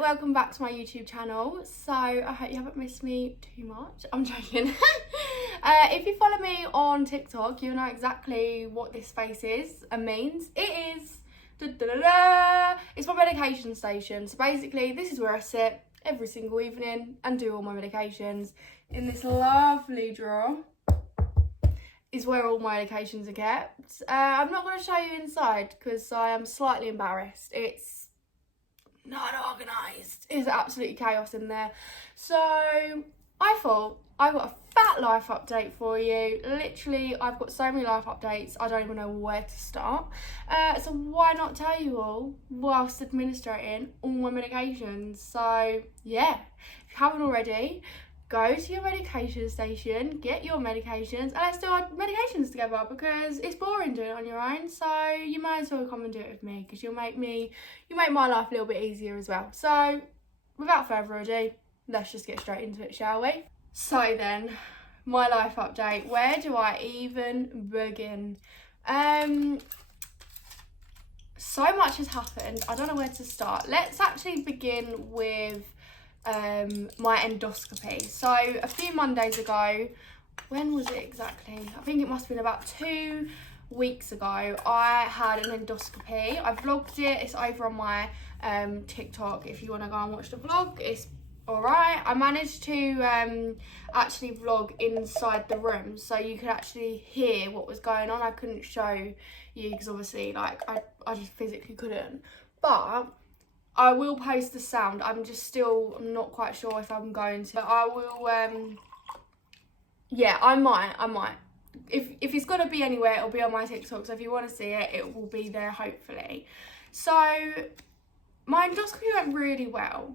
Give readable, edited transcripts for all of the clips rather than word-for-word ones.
welcome back to my YouTube channel. So I hope you haven't missed me too much. I'm joking. If you follow me on TikTok, you'll know exactly what this face is and means. It is it's my medication station. So basically this is where I sit every single evening and do all my medications. In this lovely drawer is where all my medications are kept. I'm not going to show you inside because I am slightly embarrassed. It's not organised. It's absolutely chaos in there. So I thought I got a fat life update for you. Literally, I've got so many life updates, I don't even know where to start. So why not tell you all whilst administrating all my medications? So yeah, if you haven't already, go to your medication station, get your medications, and let's do our medications together because it's boring doing it on your own. So you might as well come and do it with me because you make my life a little bit easier as well. So without further ado, let's just get straight into it, shall we? So then, my life update. Where do I even begin? So much has happened. I don't know where to start. Let's actually begin with my endoscopy. So a few Mondays ago, when was it exactly? I think it must have been about 2 weeks ago, I had an endoscopy. I vlogged it. It's over on my TikTok if you want to go and watch the vlog. It's alright. I managed to actually vlog inside the room so you could actually hear what was going on. I couldn't show you because obviously like I just physically couldn't, but I will post the sound. I'm not quite sure if I'm going to. I will, yeah, I might. If it's got to be anywhere, it'll be on my TikTok. So if you want to see it, it will be there, hopefully. So my endoscopy went really well.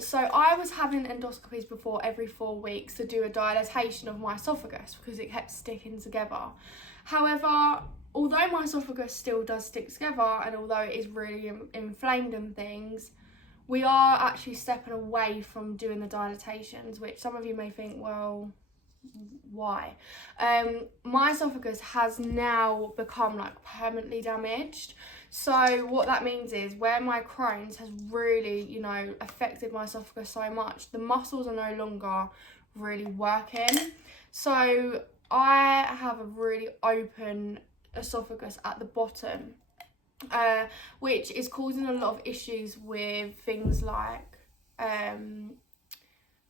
So I was having endoscopies before every 4 weeks to do a dilatation of my esophagus because it kept sticking together. However, although my esophagus still does stick together and although it is really inflamed and things, we are actually stepping away from doing the dilatations, which some of you may think, well, why? My esophagus has now become like permanently damaged. So what that means is where my Crohn's has really, affected my esophagus so much, the muscles are no longer really working. So I have a really open esophagus at the bottom, which is causing a lot of issues with things like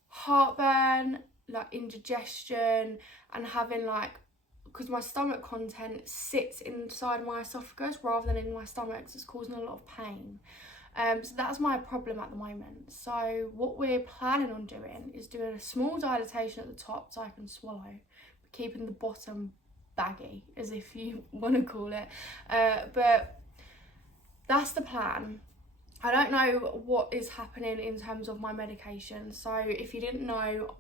heartburn, like indigestion, and having because my stomach content sits inside my esophagus rather than in my stomach, so it's causing a lot of pain. So that's my problem at the moment. So what we're planning on doing is doing a small dilatation at the top so I can swallow, but keeping the bottom baggy, as if you want to call it. But that's the plan. I don't know what is happening in terms of my medication. So if you didn't know,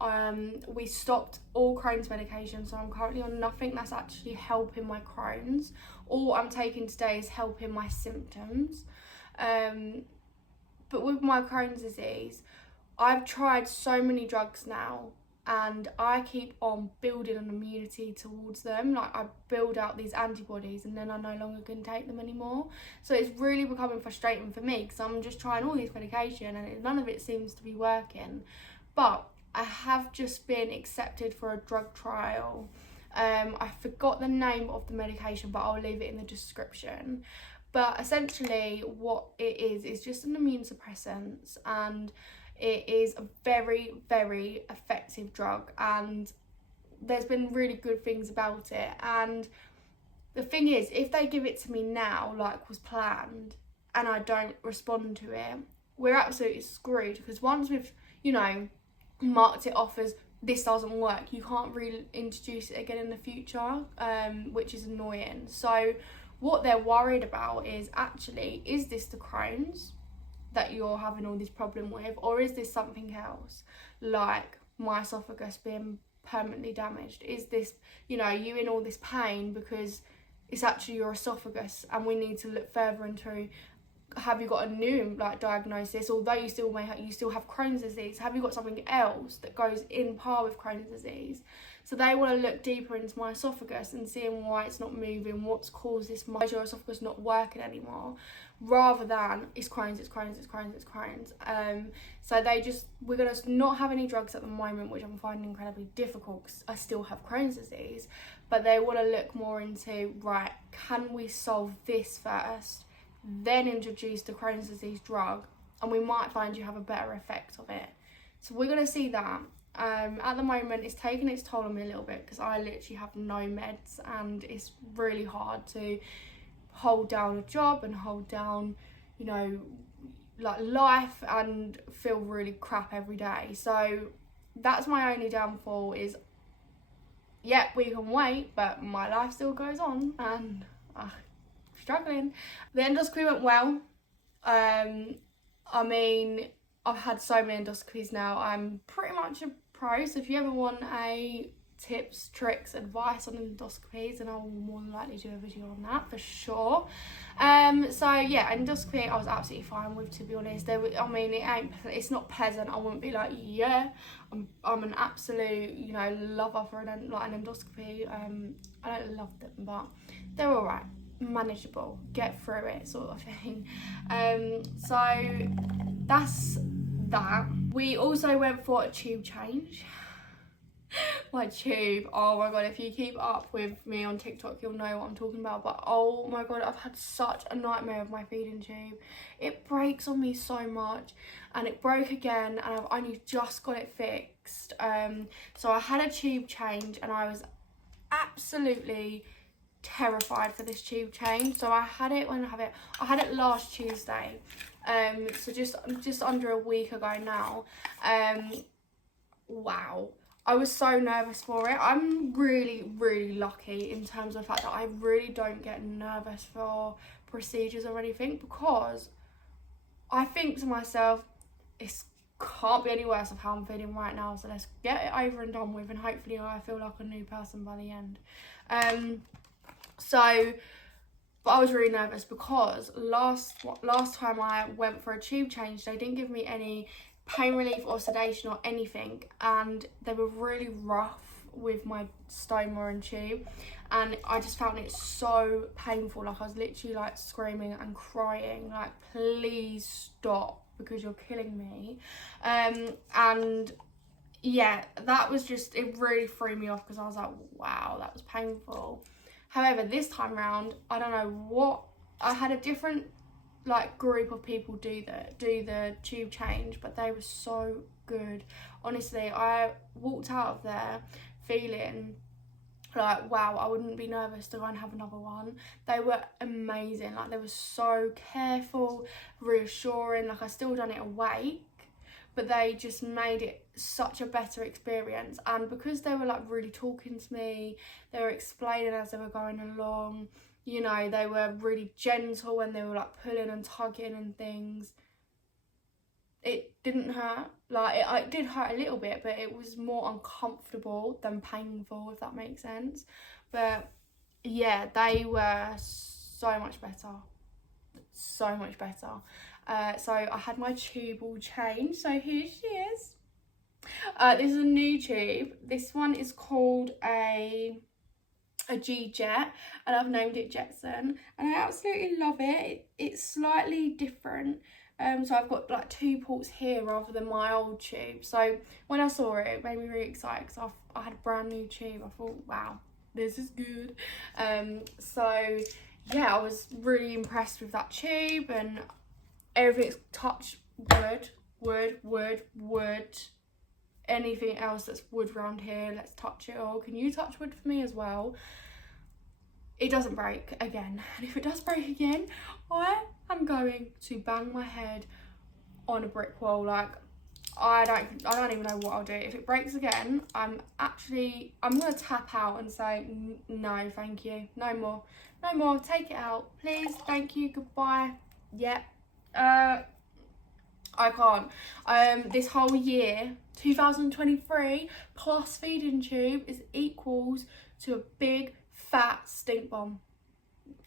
we stopped all Crohn's medication. So I'm currently on nothing that's actually helping my Crohn's. All I'm taking today is helping my symptoms. But with my Crohn's disease, I've tried so many drugs now and I keep on building an immunity towards them. Like I build out these antibodies and then I no longer can take them anymore. So it's really becoming frustrating for me because I'm just trying all these medication and none of it seems to be working. But I have just been accepted for a drug trial. I forgot the name of the medication, but I'll leave it in the description. But essentially what it is just an immune suppressant, and it is a very, very effective drug, and there's been really good things about it. And the thing is, if they give it to me now, like was planned, and I don't respond to it, we're absolutely screwed, because once we've, marked it off as this doesn't work, you can't reintroduce it again in the future, which is annoying. So what they're worried about is actually, is this the Crohn's that you're having all this problem with, or is this something else, like my esophagus being permanently damaged? Is this, you in all this pain because it's actually your esophagus, and we need to look further into, have you got a new diagnosis, although you still have Crohn's disease, have you got something else that goes in par with Crohn's disease? So they want to look deeper into my esophagus and seeing why it's not moving, what's caused this, why is your esophagus not working anymore, rather than it's Crohn's, it's Crohn's, it's Crohn's, it's Crohn's. So we're going to not have any drugs at the moment, which I'm finding incredibly difficult because I still have Crohn's disease. But they want to look more into, right, can we solve this first, then introduce the Crohn's disease drug, and we might find you have a better effect of it. So we're going to see that. At the moment, it's taking its toll on me a little bit because I literally have no meds, and it's really hard to hold down a job and hold down, you know, like life, and feel really crap every day. So that's my only downfall is, yep, we can wait, but my life still goes on, and struggling. The endoscopy went well. I mean, I've had so many endoscopies now, I'm pretty much a pro. So if you ever want tips, tricks, advice on endoscopies, and I'll more than likely do a video on that for sure. So yeah, endoscopy I was absolutely fine with, to be honest. It's not pleasant. I wouldn't be like, yeah, I'm an absolute, you know, lover for an endoscopy. I don't love them, but they're all right, manageable, get through it sort of thing. So that's that. We also went for a tube change. My tube, oh my god, if you keep up with me on TikTok, you'll know what I'm talking about. But oh my god, I've had such a nightmare with my feeding tube. It breaks on me so much, and it broke again, and I've only just got it fixed. So I had a tube change, and I was absolutely terrified for this tube change. So I had it last Tuesday, so just under a week ago now. Wow, I was so nervous for it. I'm really, really lucky in terms of the fact that I really don't get nervous for procedures or anything, because I think to myself, it can't be any worse of how I'm feeling right now, so let's get it over and done with, and hopefully I feel like a new person by the end. But I was really nervous because last time I went for a tube change, they didn't give me any pain relief or sedation or anything, and they were really rough with my stoma and tube, and I just found it so painful. Like, I was literally like screaming and crying, like, please stop because you're killing me. And yeah, that was just, it really threw me off because I was like, wow, that was painful. However, this time round, I don't know what, I had a different like group of people do the tube change, but they were so good. Honestly, I walked out of there feeling like, wow, I wouldn't be nervous to go and have another one. They were amazing. Like, they were so careful, reassuring. Like, I still done it awake, but they just made it such a better experience. And because they were like really talking to me, they were explaining as they were going along, you know, they were really gentle when they were like pulling and tugging and things. It didn't hurt. Like, it did hurt a little bit, but it was more uncomfortable than painful, if that makes sense. But yeah, they were so much better. So much better. So I had my tube all changed. So here she is. This is a new tube. This one is called a G-Jet, and I've named it Jetson, and I absolutely love it. It's slightly different. So I've got like 2 ports here rather than my old tube. So when I saw it, it made me really excited because I had a brand new tube. I thought, wow, this is good. So yeah, I was really impressed with that tube, and everything's touch wood. Anything else that's wood around here, let's touch it all. Can you touch wood for me as well? It doesn't break again, and if it does break again, I am going to bang my head on a brick wall. Like, I don't even know what I'll do. If it breaks again, I'm gonna tap out and say no, thank you, no more, take it out please, thank you, goodbye. Yep. I can't. This whole year, 2023 plus feeding tube is equals to a big fat stink bomb.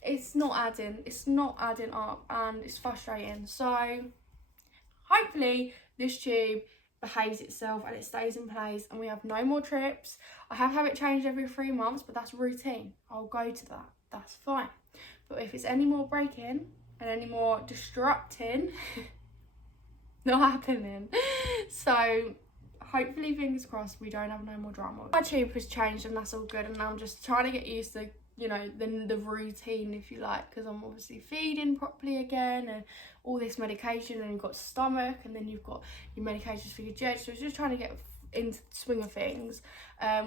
It's not adding up, and it's frustrating. So hopefully this tube behaves itself and it stays in place and we have no more trips. I have to have it changed every 3 months, but that's routine. I'll go to that, that's fine. But if it's any more breaking, and any more disrupting not happening. So hopefully, fingers crossed, we don't have no more drama. My tube has changed and that's all good, and now I'm just trying to get used to, you know, the routine, if you like, because I'm obviously feeding properly again and all this medication, and you've got stomach, and then you've got your medications for your judge. So it's just trying to get into the swing of things,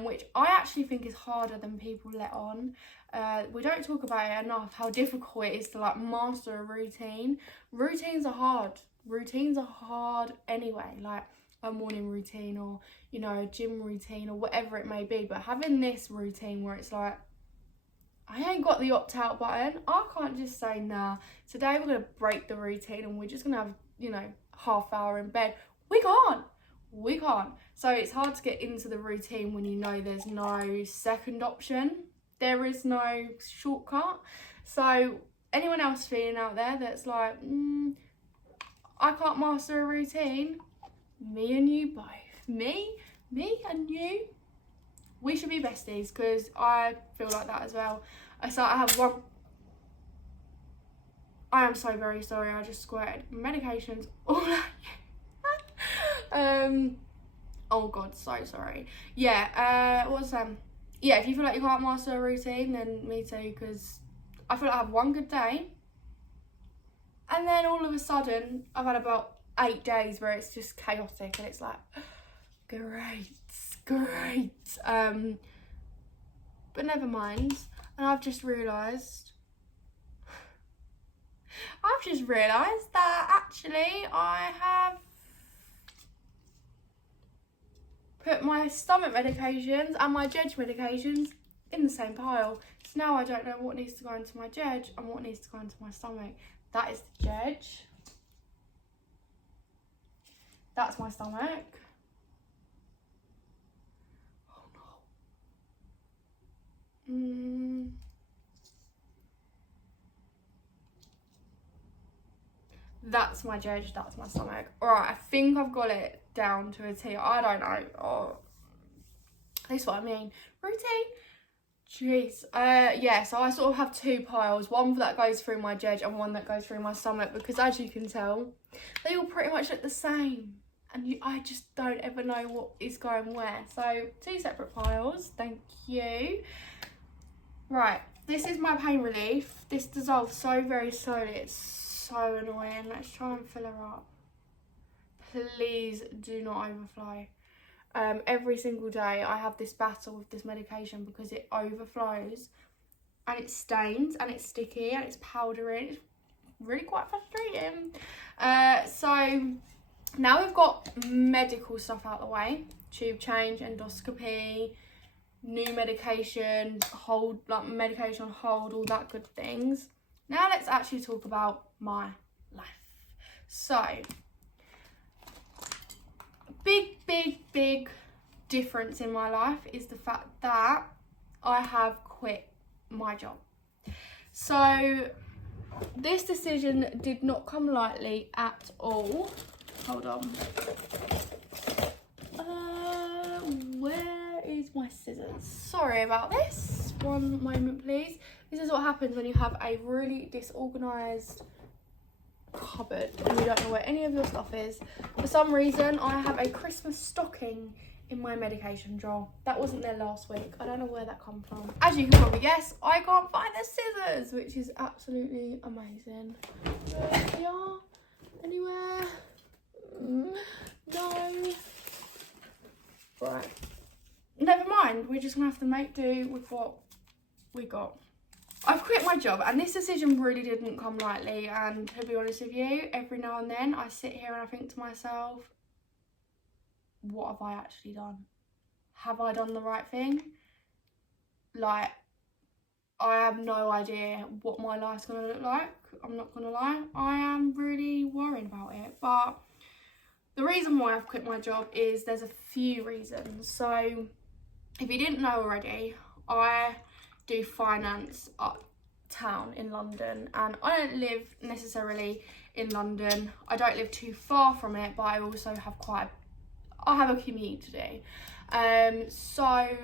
which I actually think is harder than people let on. We don't talk about it enough, how difficult it is to like master a routine. Routines are hard anyway, like a morning routine, or, you know, a gym routine, or whatever it may be. But having this routine where it's like, I ain't got the opt-out button. I can't just say, nah, today we're going to break the routine and we're just going to have, you know, half hour in bed. We can't. So it's hard to get into the routine when you know there's no second option. There is no shortcut. So anyone else feeling out there that's like, I can't master a routine, me and you both. Me and you. We should be besties, because I feel like that as well. I have one. I am so very sorry. I just squirted medications all oh God, so sorry. Yeah. What was yeah. If you feel like you can't master a routine, then me too. Because I feel like I have one good day, and then all of a sudden I've had about 8 days where it's just chaotic, and it's like, great. But never mind. And I've just realised that actually I have put my stomach medications and my judge medications in the same pile. So now I don't know what needs to go into my judge and what needs to go into my stomach. That is the judge. That's my stomach. That's my judge, that's my stomach. Alright, I think I've got it down to a T. I don't know. Oh, that's what I mean. Routine. Jeez. Yeah, so I sort of have 2 piles. One that goes through my judge and one that goes through my stomach, because as you can tell, they all pretty much look the same. And I just don't ever know what is going where. So 2 separate piles. Thank you. Right, this is my pain relief. This dissolves so very slowly. It's so annoying. Let's try and fill her up. Please do not overflow. Every single day I have this battle with this medication because it overflows and it stains and it's sticky and it's powdery. It's really quite frustrating. So now we've got medical stuff out the way. Tube change, endoscopy, new medication, medication on hold, all that good things. Now let's actually talk about my life. So, big difference in my life is the fact that I have quit my job. So, this decision did not come lightly at all. Hold on. Where is my scissors? Sorry about this. One moment, please. This is what happens when you have a really disorganised cupboard and you don't know where any of your stuff is. For some reason, I have a Christmas stocking in my medication drawer. That wasn't there last week. I don't know where that come from. As you can probably guess, I can't find the scissors, which is absolutely amazing. They are anywhere? No. Right. Never mind. We're just gonna have to make do with what we got. I've quit my job, and this decision really didn't come lightly, and to be honest with you, every now and then I sit here and I think to myself, what have I actually done? Have I done the right thing? Like, I have no idea what my life's going to look like. I'm not going to lie. I am really worried about it. But the reason why I've quit my job is there's a few reasons. So, if you didn't know already, I do finance uptown in London, and I don't live necessarily in London. I don't live too far from it, but I also have I have a commute to do. So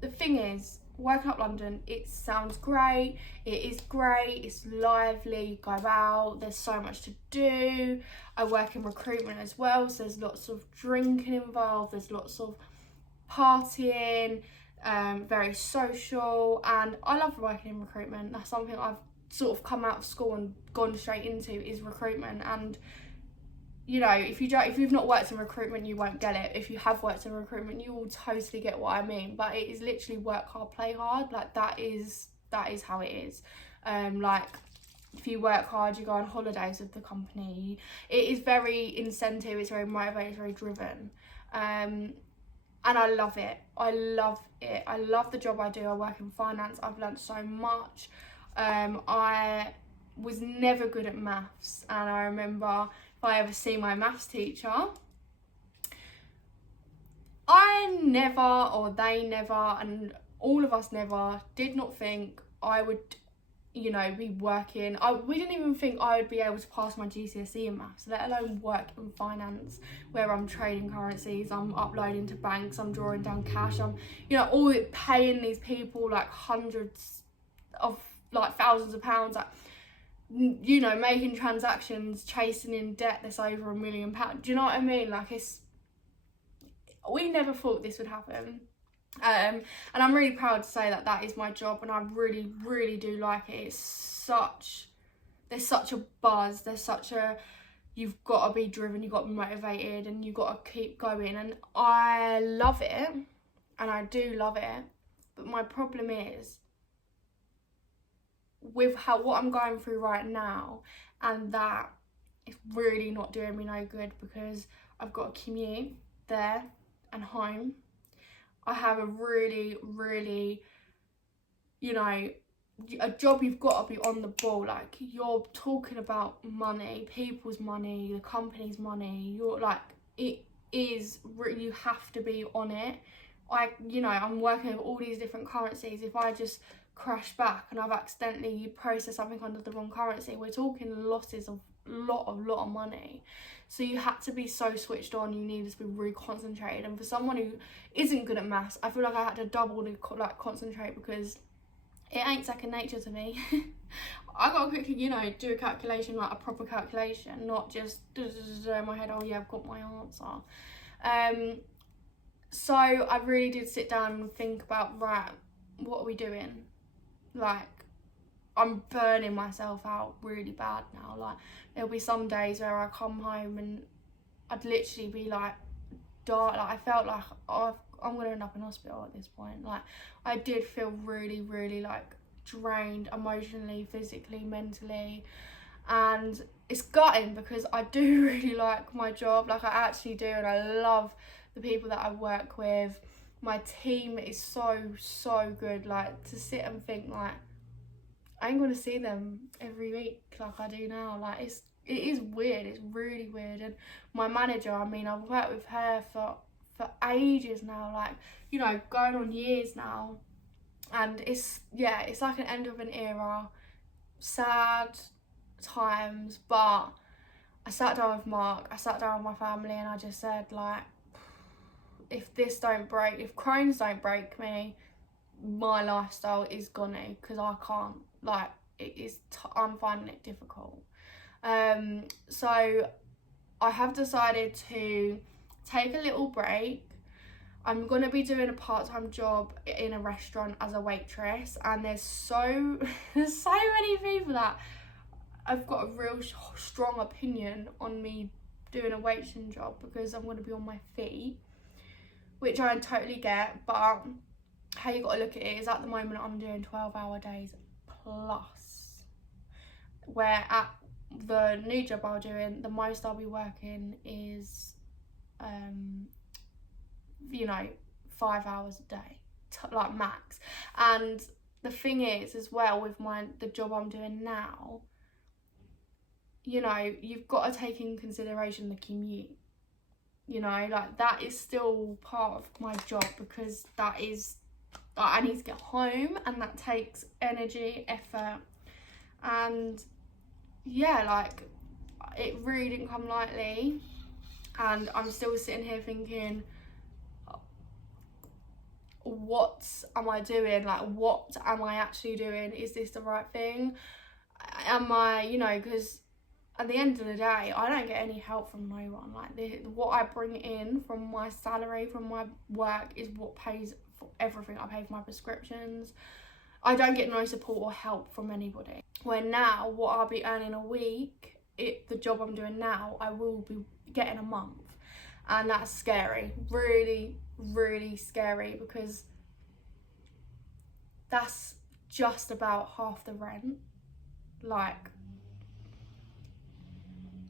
the thing is, working up London, it sounds great, it is great, it's lively, go out, there's so much to do. I work in recruitment as well, so there's lots of drinking involved, there's lots of partying, very social, and I love working in recruitment. That's something I've sort of come out of school and gone straight into, is recruitment. And you know, if you've not worked in recruitment, you won't get it. If you have worked in recruitment, you will totally get what I mean. But it is literally work hard, play hard. Like that is how it is. Like if you work hard, you go on holidays with the company. It is very incentive. It's very motivated. It's very driven. And I love it. I love the job I do. I work in finance. I've learned so much. I was never good at maths, and I remember if I ever see my maths teacher, I never, or they never, and all of us never did not think I would, you know, be working. We didn't even think I would be able to pass my GCSE in maths, let alone work in finance, where I'm trading currencies, I'm uploading to banks, I'm drawing down cash, I'm, you know, all paying these people like hundreds of, like thousands of pounds, like, you know, making transactions, chasing in debt that's over £1 million. Do you know what I mean? Like, we never thought this would happen. And I'm really proud to say that is my job, and I really, really do like it. There's such a buzz, you've got to be driven, you've got to be motivated, and you've got to keep going. And I love it, and I do love it. But my problem is, with what I'm going through right now, and that it's really not doing me no good, because I've got to commute there and home. I have a really, really, you know, a job, you've got to be on the ball. Like, you're talking about money, people's money, the company's money. You're like, it is, you have to be on it. You know, I'm working with all these different currencies. If I just crash back and I've accidentally processed something under the wrong currency, we're talking losses of a lot of money. So you had to be so switched on, you needed to be really concentrated. And for someone who isn't good at maths, I feel like I had to double like concentrate, because it ain't second nature to me. I gotta quickly, you know, do a calculation, like a proper calculation, not just in my head, oh yeah, I've got my answer. So I really did sit down and think about, right, what are we doing? Like, I'm burning myself out really bad now. Like, there'll be some days where I come home and I'd literally be like, like, I felt like, oh, I'm gonna end up in hospital at this point. Like, I did feel really, really like drained emotionally, physically, mentally, and it's gutting, because I do really like my job. Like, I actually do, and I love the people that I work with. My team is so good. Like, to sit and think, like, I ain't gonna see them every week like I do now. Like, it is weird. It's really weird. And my manager, I mean, I've worked with her for ages now, like, you know, going on years now. And it's like an end of an era. Sad times, but I sat down with Mark, I sat down with my family, and I just said, like, if Crohn's don't break me, my lifestyle is gonna, because I can't, like, I'm finding it difficult. So I have decided to take a little break. I'm gonna be doing a part-time job in a restaurant as a waitress, and there's so many people that I've got a real strong opinion on me doing a waitressing job, because I'm gonna be on my feet, which I totally get. But how you gotta look at it is, at the moment I'm doing 12-hour days plus, where at the new job I'm doing, the most I'll be working is you know, 5 hours a day, like max. And the thing is, as well, with the job I'm doing now, you know, you've got to take in consideration the commute. You know, like, that is still part of my job, because that is, like, I need to get home, and that takes energy, effort, and yeah, like, it really didn't come lightly. And I'm still sitting here thinking, what am I doing? Like, what am I actually doing? Is this the right thing? Am I, you know, because at the end of the day, I don't get any help from no one. Like, what I bring in from my salary, from my work, is what pays for everything. I pay for my prescriptions. I don't get no support or help from anybody. Where now, what I'll be earning a week, the job I'm doing now, I will be getting a month. And that's scary. Really, really scary, because that's just about half the rent. Like,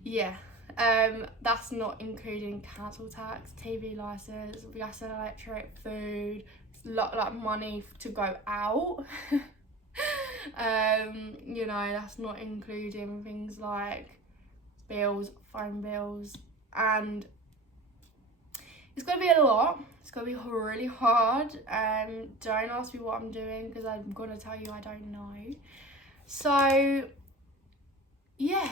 yeah. That's not including council tax, TV licence, gas and electric, food, like money to go out. You know, that's not including things like bills, phone bills, and it's gonna be a lot. It's gonna be really hard. Don't ask me what I'm doing, because I'm gonna tell you I don't know. So yeah,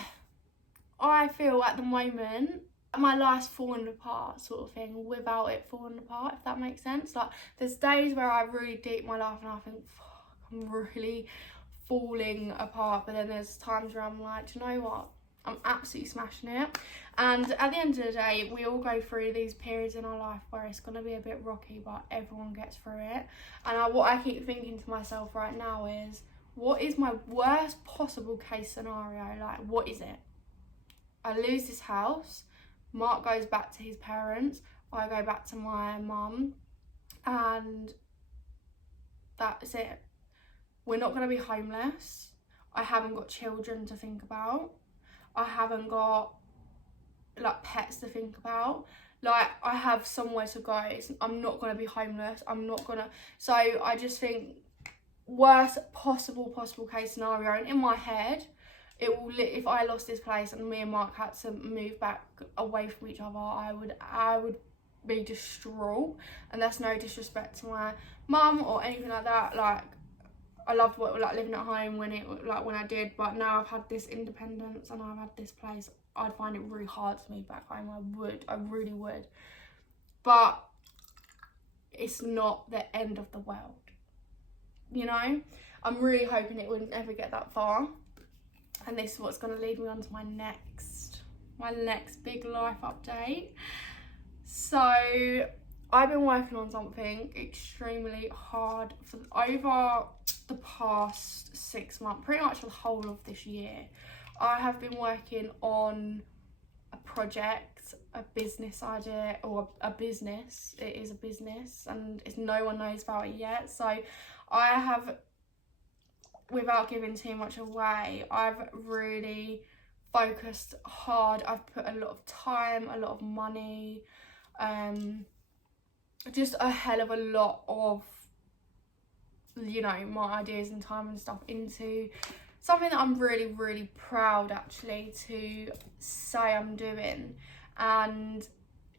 I feel at the moment my life's falling apart, sort of thing, without it falling apart, if that makes sense. Like, there's days where I really deep my life and I think, fuck, I'm really falling apart, but then there's times where I'm like, do you know what, I'm absolutely smashing it. And at the end of the day, we all go through these periods in our life where it's going to be a bit rocky, but everyone gets through it. And what I keep thinking to myself right now is, what is my worst possible case scenario? Like, what is it? I lose this house, Mark goes back to his parents, I go back to my mum, and that's it. We're not going to be homeless. I haven't got children to think about. I haven't got like pets to think about. Like, I have somewhere to go. I'm not going to be homeless. I'm not going to... So I just think, worst possible case scenario, and in my head, it will, if I lost this place and me and Mark had to move back away from each other, I would be distraught. And that's no disrespect to my mum or anything like that. Like, I loved living at home when I did, but now I've had this independence and I've had this place, I'd find it really hard to move back home. I really would. But it's not the end of the world, you know? I'm really hoping it wouldn't ever get that far. And this is what's going to lead me on to my next big life update. So I've been working on something extremely hard for over the past 6 months, pretty much the whole of this year. I have been working on a project, a business idea, or a business. It is a business, and no one knows about it yet. So I have, without giving too much away, I've really focused hard. I've put a lot of time, a lot of money, just a hell of a lot of, you know, my ideas and time and stuff into something that I'm really, really proud actually to say I'm doing. And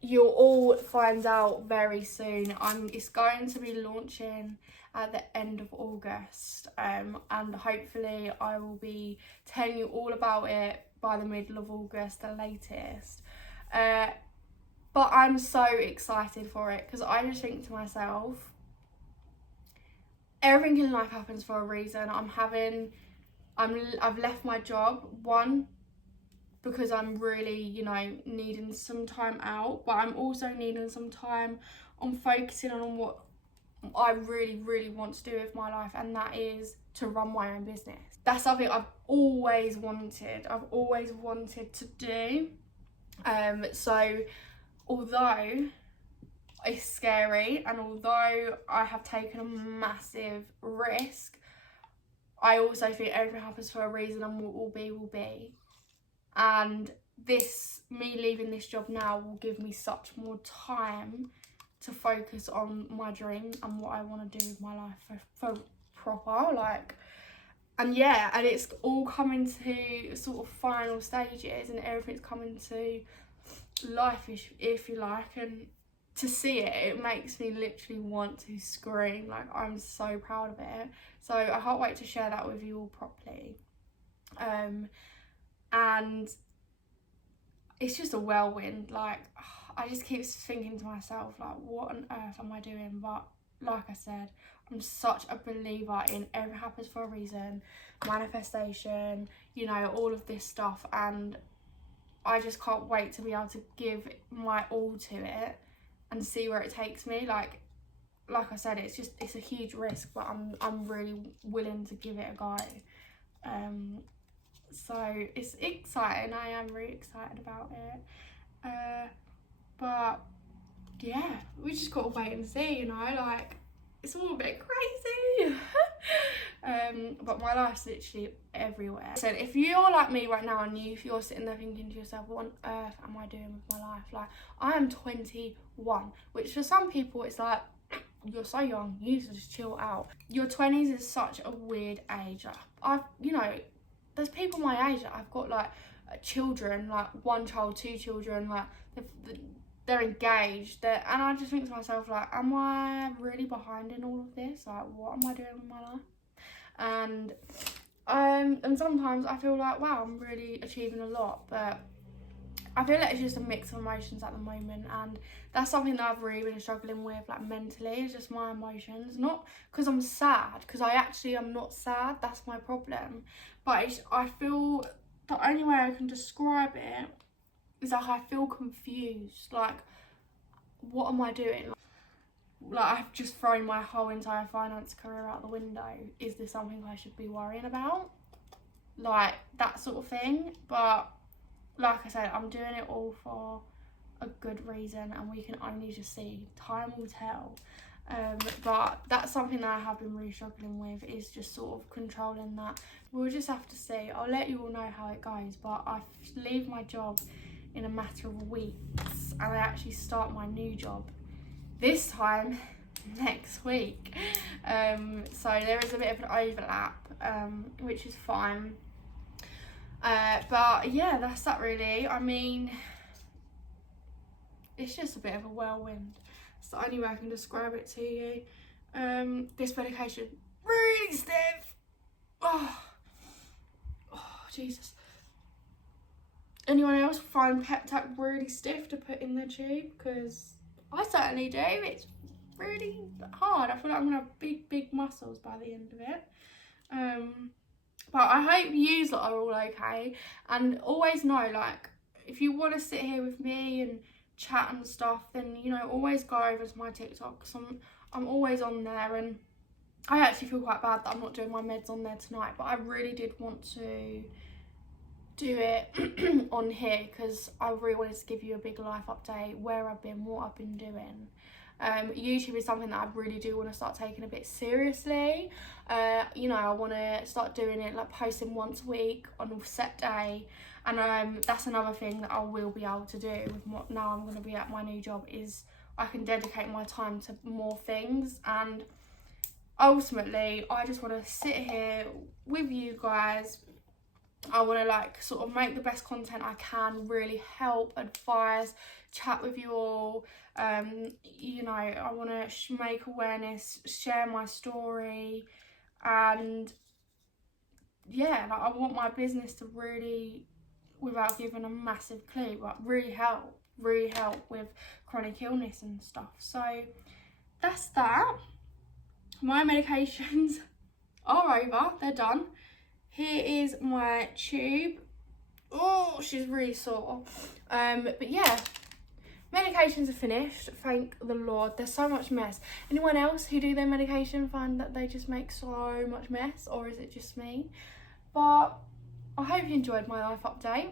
you'll all find out very soon. It's going to be launching at the end of August, and hopefully I will be telling you all about it by the middle of August, the latest. But I'm so excited for it, because I just think to myself, everything in life happens for a reason. I've left my job, one, because I'm really, you know, needing some time out, but I'm also needing some time on focusing on what I really, really want to do with my life, and that is to run my own business. That's something I've always wanted. I've always wanted to do. So although it's scary, and although I have taken a massive risk, I also think everything happens for a reason, and what will be. And me leaving this job now will give me such more time to focus on my dream and what I want to do with my life for proper, like. And yeah, and it's all coming to sort of final stages, and everything's coming to life, if you like. And to see it makes me literally want to scream. Like, I'm so proud of it. So I can't wait to share that with you all properly. And it's just a whirlwind. Like, I just keep thinking to myself, like, what on earth am I doing? But like I said, I'm such a believer in everything happens for a reason, manifestation, you know, all of this stuff, and I just can't wait to be able to give my all to it and see where it takes me. Like I said, it's a huge risk, but I'm really willing to give it a go. So it's exciting. I am really excited about it. But yeah, we just gotta wait and see, you know, like it's all a bit crazy. But my life's literally everywhere. So if you're like me right now and if you're sitting there thinking to yourself, what on earth am I doing with my life? Like, I am 21, which for some people it's like, you're so young, you need to just chill out. Your 20s is such a weird age. Like, you know, there's people my age that I've got like children, like 1 child, 2 children, like they're engaged, and I just think to myself, like, am I really behind in all of this? Like, what am I doing with my life? And sometimes I feel like, wow, I'm really achieving a lot, but I feel like it's just a mix of emotions at the moment, and that's something that I've really been struggling with, like mentally. It's just my emotions, not because I'm sad, because I actually am not sad, that's my problem, but I feel the only way I can describe it is like I feel confused, like what am I doing? Like I've just thrown my whole entire finance career out the window. Is this something I should be worrying about? Like that sort of thing. But like I said, I'm doing it all for a good reason, and we can only just see. Time will tell. But that's something that I have been really struggling with, is just sort of controlling that. We'll just have to see. I'll let you all know how it goes, but I leave my job in a matter of weeks, and I actually start my new job this time next week. So there is a bit of an overlap, which is fine. But yeah, that's that really. I mean, it's just a bit of a whirlwind. It's the only way I can describe it to you. This medication, really stiff. Oh, Jesus. Anyone else find Peptac really stiff to put in their tube? Because I certainly do. It's really hard. I feel like I'm gonna have big muscles by the end of it. But I hope you lot are all okay, and always know, like, if you want to sit here with me and chat and stuff, then, you know, always go over to my TikTok, because I'm always on there, and I actually feel quite bad that I'm not doing my meds on there tonight, but I really did want to do it on here, because I really wanted to give you a big life update, where I've been, what I've been doing. YouTube is something that I really do want to start taking a bit seriously. You know, I want to start doing it, like posting once a week on a set day, and that's another thing that I will be able to do with what, now I'm going to be at my new job, is I can dedicate my time to more things, and ultimately I just want to sit here with you guys. I want to, like, sort of make the best content I can, really help, advise, chat with you all. You know, I want to make awareness, share my story, and yeah, like, I want my business to really, without giving a massive clue, but really help with chronic illness and stuff. So that's that. My medications are over, they're done. Here is my tube. Oh, she's really sore. But yeah, medications are finished, thank the Lord. There's so much mess. Anyone else who do their medication find that they just make so much mess, or is it just me? But I hope you enjoyed my life update.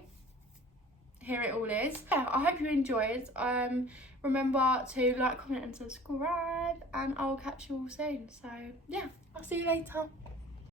Here it all is. Yeah, I hope you enjoyed. Remember to like, comment and subscribe, and I'll catch you all soon. So yeah, I'll see you later.